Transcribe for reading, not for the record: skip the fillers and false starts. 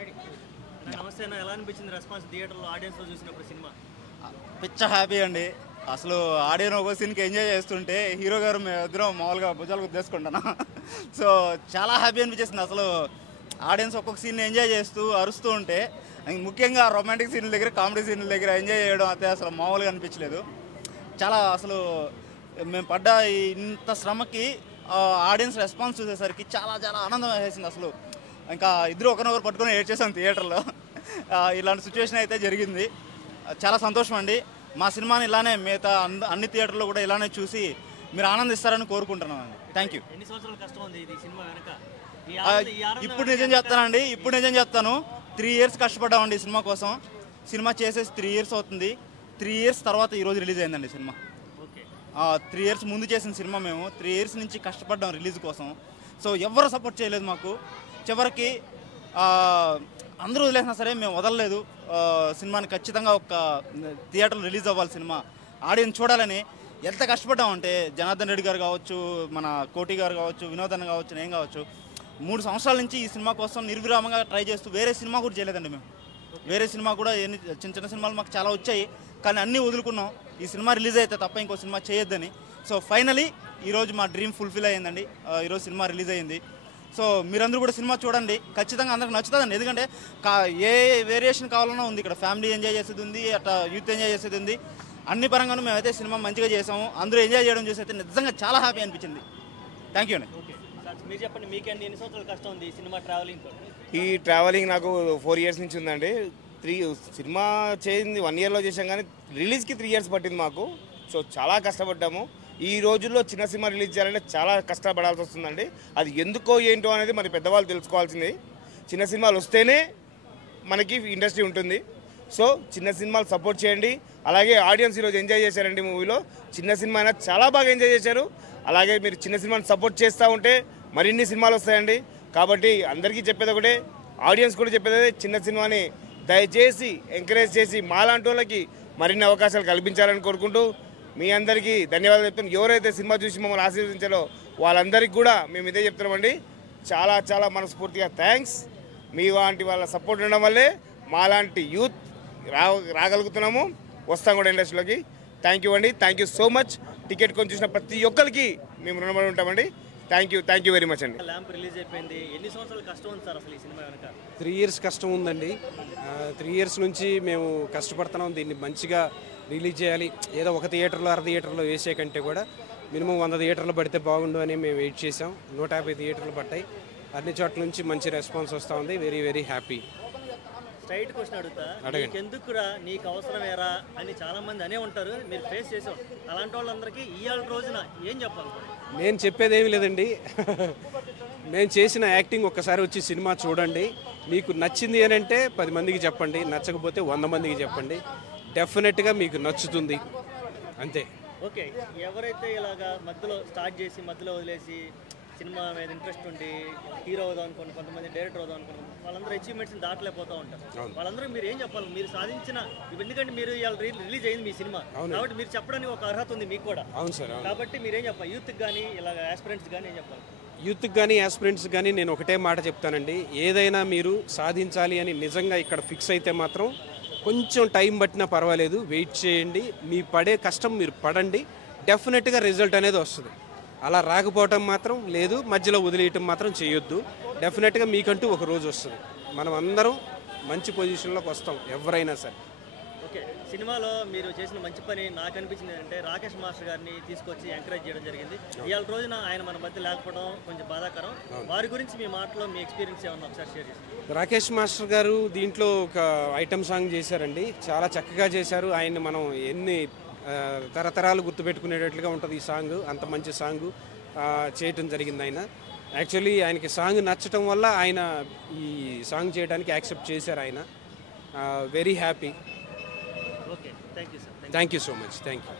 నమస్తే అన్న, ఎలా అనిపించింది రెస్పాన్స్ థియేటర్లో ఆడియన్స్లో చూసినప్పుడు సినిమా? పిచ్చ హ్యాపీ అండి. అసలు ఆడియన్ ఒక సీన్కి ఎంజాయ్ చేస్తుంటే హీరో గారు మేము ఇద్దరం మామూలుగా భుజాలు గుద్దేసుకుంటాను. సో చాలా హ్యాపీ అనిపించేసింది. అసలు ఆడియన్స్ ఒక్కొక్క సీన్ ఎంజాయ్ చేస్తూ అరుస్తూ ఉంటే, ముఖ్యంగా రొమాంటిక్ సీన్ల దగ్గర కామెడీ సీన్ల దగ్గర ఎంజాయ్ చేయడం అయితే అసలు మామూలుగా అనిపించలేదు. చాలా అసలు మేము పడ్డ ఇంత శ్రమకి ఆడియన్స్ రెస్పాన్స్ చూసేసరికి చాలా చాలా ఆనందం వేసింది. అసలు ఇంకా ఇద్దరు ఒకరినొకరు పట్టుకొని ఏడ్చేసాం థియేటర్లో. ఇలాంటి సిచ్యువేషన్ అయితే జరిగింది. చాలా సంతోషం అండి. మా సినిమాని ఇలానే మిగతా అన్ని థియేటర్లో కూడా ఇలానే చూసి మీరు ఆనందిస్తారని కోరుకుంటున్నాను అండి. Thank you. ఎన్ని సంవత్సరాల కష్టం ఉంది ఇది సినిమా వెనక? ఇప్పుడు నిజం చెప్తాను. 3 years కష్టపడ్డామండి ఈ సినిమా కోసం. సినిమా చేసేసి 3 years అవుతుంది. 3 years తర్వాత ఈరోజు రిలీజ్ అయిందండి సినిమా. 3 years ముందు చేసిన సినిమా మేము 3 years నుంచి కష్టపడ్డాం రిలీజ్ కోసం. సో ఎవరు సపోర్ట్ చేయలేదు మాకు. చివరికి అందరూ వదిలేసినా సరే మేము వదలలేదు. సినిమాని ఖచ్చితంగా ఒక థియేటర్లో రిలీజ్ అవ్వాలి, సినిమా ఆడియన్స్ చూడాలని ఎంత కష్టపడ్డామంటే జనార్దన్ రెడ్డి గారు కావచ్చు, మన కోటి గారు కావచ్చు, వినోదన్ కావచ్చు, నేను కావచ్చు 3 సంవత్సరాల నుంచి ఈ సినిమా కోసం నిర్విరామంగా ట్రై చేస్తూ వేరే సినిమా కూడా చేయలేదండి మేము. వేరే సినిమా కూడా చిన్న చిన్న సినిమాలు మాకు చాలా వచ్చాయి, కానీ అన్నీ వదులుకున్నాం ఈ సినిమా రిలీజ్ అయితే తప్ప ఇంకో సినిమా చేయొద్దని. సో ఫైనలీ ఈరోజు మా డ్రీమ్ ఫుల్ఫిల్ అయ్యిందండి. ఈరోజు సినిమా రిలీజ్ అయ్యింది. సో మీరందరూ కూడా సినిమా చూడండి, ఖచ్చితంగా అందరికి నచ్చుతుందండి. ఎందుకంటే ఏ వేరియేషన్ కావాలన్నా ఉంది ఇక్కడ. ఫ్యామిలీ ఎంజాయ్ చేసేది ఉంది, అట్లా యూత్ ఎంజాయ్ చేసేది ఉంది. అన్ని పరంగానూ మేమైతే సినిమా మంచిగా చేసాము. అందరూ ఎంజాయ్ చేయడం చూసి అయితే నిజంగా చాలా హ్యాపీ అనిపించింది. థ్యాంక్ యూ అండి. మీరు చెప్పండి, మీకండి ఎన్ని సంవత్సరాల కష్టం ఉంది ఈ సినిమా ట్రావెలింగ్? ఈ ట్రావెలింగ్ నాకు 4 years నుంచి ఉందండి. సినిమా చేసింది 1 yearలో చేసాం, కానీ రిలీజ్కి 3 years పట్టింది మాకు. సో చాలా కష్టపడ్డాము. ఈ రోజుల్లో చిన్న సినిమా రిలీజ్ చేయాలంటే చాలా కష్టపడాల్సి వస్తుందండి. అది ఎందుకో ఏంటో అనేది మరి పెద్దవాళ్ళు తెలుసుకోవాల్సింది. చిన్న సినిమాలు వస్తేనే మనకి ఇండస్ట్రీ ఉంటుంది. సో చిన్న సినిమాలు సపోర్ట్ చేయండి. అలాగే ఆడియన్స్ ఈరోజు ఎంజాయ్ చేశారండి మూవీలో. చిన్న సినిమా అయినా చాలా బాగా ఎంజాయ్ చేశారు. అలాగే మీరు చిన్న సినిమాని సపోర్ట్ చేస్తూ ఉంటే మరిన్ని సినిమాలు వస్తాయండి. కాబట్టి అందరికీ చెప్పేది ఒకటే, ఆడియన్స్ కూడా చెప్పేది, చిన్న సినిమాని దయచేసి ఎంకరేజ్ చేసి మాలాంటి వాళ్ళకి మరిన్ని అవకాశాలు కల్పించాలని కోరుకుంటూ మీ అందరికీ ధన్యవాదాలు చెప్తున్నాను. ఎవరైతే సినిమా చూసి మమ్మల్ని ఆశీర్వదించారో వాళ్ళందరికీ కూడా మేము ఇదే చెప్తున్నామండి. చాలా చాలా మనస్ఫూర్తిగా థ్యాంక్స్. మీ వాంటి వాళ్ళ సపోర్ట్ ఉండడం వల్లే మాలాంటి యూత్ రాగలుగుతున్నాము, వస్తాం కూడా ఇండస్ట్రీలోకి. థ్యాంక్ యూ అండి. Thank you so much. Ticket కొని చూసిన ప్రతి ఒక్కరికి మేము రుణపడి ఉంటామండి. థ్యాంక్ యూ వెరీ మచ్ అండి. ల్యాంప్ రిలీజ్ అయిపోయింది. ఎన్ని సంవత్సరాల కష్టం ఉంది సార్ అసలు ఈ సినిమా వెనక? 3 years కష్టం ఉందండి. 3 years నుంచి మేము కష్టపడుతున్నాం. దీన్ని మంచిగా రిలీజ్ చేయాలి. ఏదో ఒక థియేటర్లో అర థియేటర్లో వేసే కంటే కూడా మినిమం 100 థియేటర్లు పడితే బాగుండు అని మేము వెయిట్ చేసాం. 150 థియేటర్లు పట్టాయి. అన్ని చోట్ల నుంచి మంచి రెస్పాన్స్ వస్తూ ఉంది. Very very happy. Straight question అడుగుతా, ఎందుకురా నీకు అవసరమేరా అని చాలా మంది అనే ఉంటారు, మీరు ఫేస్ చేసాం. అలాంటి వాళ్ళందరికీ ఇవాళ రోజున ఏం చెప్పాలి? నేను చెప్పేది ఏమీ లేదండి. నేను చేసిన యాక్టింగ్ ఒక్కసారి వచ్చి సినిమా చూడండి. మీకు నచ్చింది అని అంటే 10 మందికి చెప్పండి, నచ్చకపోతే 100 మందికి చెప్పండి. డెఫినెట్గా మీకు నచ్చుతుంది, అంతే. ఓకే, ఎవరైతే ఇలాగా మధ్యలో స్టార్ట్ చేసి మధ్యలో వదిలేసి సినిమా మీద ఇంట్రెస్ట్ ఉండి హీరో అవుదాం అనుకోండి, కొంతమంది డైరెక్టర్ అవుదాం అనుకోండి, వాళ్ళందరూ అచీవ్మెంట్స్ని దాటలేకపోతూ ఉంటారు. వాళ్ళందరూ మీరు ఏం చెప్పాలి? మీరు సాధించిన, ఎందుకంటే మీరు ఇవాళ రిలీజ్ అయింది మీ సినిమా కాబట్టి మీరు చెప్పడానికి ఒక అర్హత ఉంది మీకు కూడా. అవును సార్. కాబట్టి మీరేం చెప్పాలి యూత్కి కానీ ఇలాగ ఆస్పిరెంట్స్ కానీ ఏం చెప్పాలి? యూత్కి కానీ ఆస్పిరెంట్స్ కానీ నేను ఒకటే మాట చెప్తానండి. ఏదైనా మీరు సాధించాలి అని నిజంగా ఇక్కడ ఫిక్స్ అయితే మాత్రం కొంచెం టైం పట్టినా పర్వాలేదు, వెయిట్ చేయండి. మీ పడే కష్టం మీరు పడండి, డెఫినెట్గా రిజల్ట్ అనేది వస్తుంది. అలా రాకపోవటం మాత్రం లేదు, మధ్యలో వదిలేయటం మాత్రం చేయొద్దు. డెఫినెట్గా మీకంటూ ఒక రోజు వస్తుంది. మనం అందరం మంచి పొజిషన్లోకి వస్తాం ఎవరైనా సరే. ఓకే, సినిమాలో మీరు చేసిన మంచి పని నాకు అనిపించింది అంటే రాకేష్ మాస్టర్ గారిని తీసుకొచ్చి ఎంకరేజ్ చేయడం జరిగింది. ఇవాళ రోజున ఆయన మన మధ్య లేకపోవడం కొంచెం బాధాకరం. వారి గురించి మీ మాటలో మీ ఎక్స్పీరియన్స్ ఏమన్నా ఒకసారి షేర్ చేసి. రాకేష్ మాస్టర్ గారు దీంట్లో ఒక ఐటమ్ సాంగ్ చేశారండి, చాలా చక్కగా చేశారు. ఆయన్ని మనం ఎన్ని తరతరాలు గుర్తుపెట్టుకునేటట్లుగా ఉంటుంది ఈ సాంగ్. అంత మంచి సాంగ్ చేయటం జరిగింది. ఆయన యాక్చువల్లీ ఆయనకి సాంగ్ నచ్చటం వల్ల ఆయన ఈ సాంగ్ చేయడానికి యాక్సెప్ట్ చేశారు. ఆయన very happy. Okay, thank you sir. Thank you so much. Thank you.